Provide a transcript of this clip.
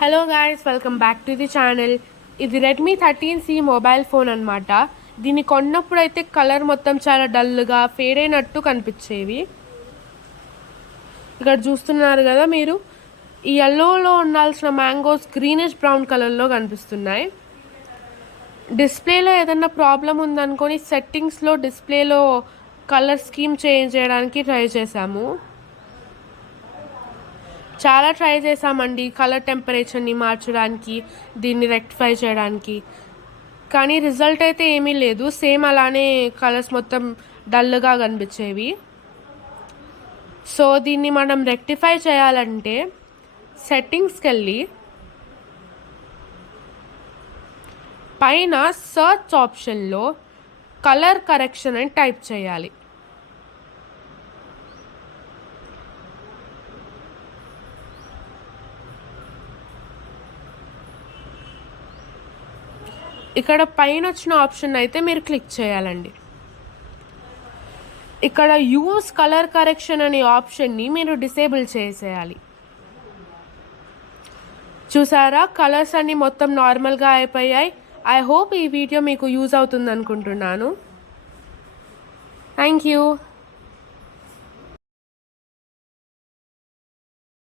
Hello guys, welcome back to the channel. ఇది Redmi 13C mobile phone అనమాట. దీన్ని కొన్నప్పుడు అయితే కలర్ మొత్తం చాలా డల్గా ఫేడ్ అయినట్టు కనిపించేవి. ఇక్కడ చూస్తున్నారు కదా మీరు, ఈ ఎల్లోలో ఉండాల్సిన మ్యాంగోస్ గ్రీనిష్ బ్రౌన్ కలర్లో కనిపిస్తున్నాయి. డిస్ప్లేలో ఏదన్నా ప్రాబ్లం ఉందనుకొని సెట్టింగ్స్లో డిస్ప్లేలో కలర్ స్కీమ్ చేంజ్ చేయడానికి ట్రై చేశాము. చాలా ట్రై చేసామండి కలర్ టెంపరేచర్ని మార్చడానికి, దీన్ని రెక్టిఫై చేయడానికి. కానీ రిజల్ట్ అయితే ఏమీ లేదు, సేమ్ అలానే కలర్స్ మొత్తం డల్గా కనిపించేవి. సో దీన్ని మనం రెక్టిఫై చేయాలంటే సెట్టింగ్స్కి వెళ్ళి పైన సర్చ్ ఆప్షన్లో కలర్ కరెక్షన్ అని టైప్ చేయాలి. ఇక్కడ పైన వచ్చిన ఆప్షన్ అయితే మీరు క్లిక్ చేయాలండి. ఇక్కడ యూస్ కలర్ కరెక్షన్ అనే ఆప్షన్ని మీరు డిసేబుల్ చేసేయాలి. చూసారా, కలర్స్ అన్నీ మొత్తం నార్మల్గా అయిపోయాయి. ఐ హోప్ ఈ వీడియో మీకు యూజ్ అవుతుంది అనుకుంటున్నాను. Thank you.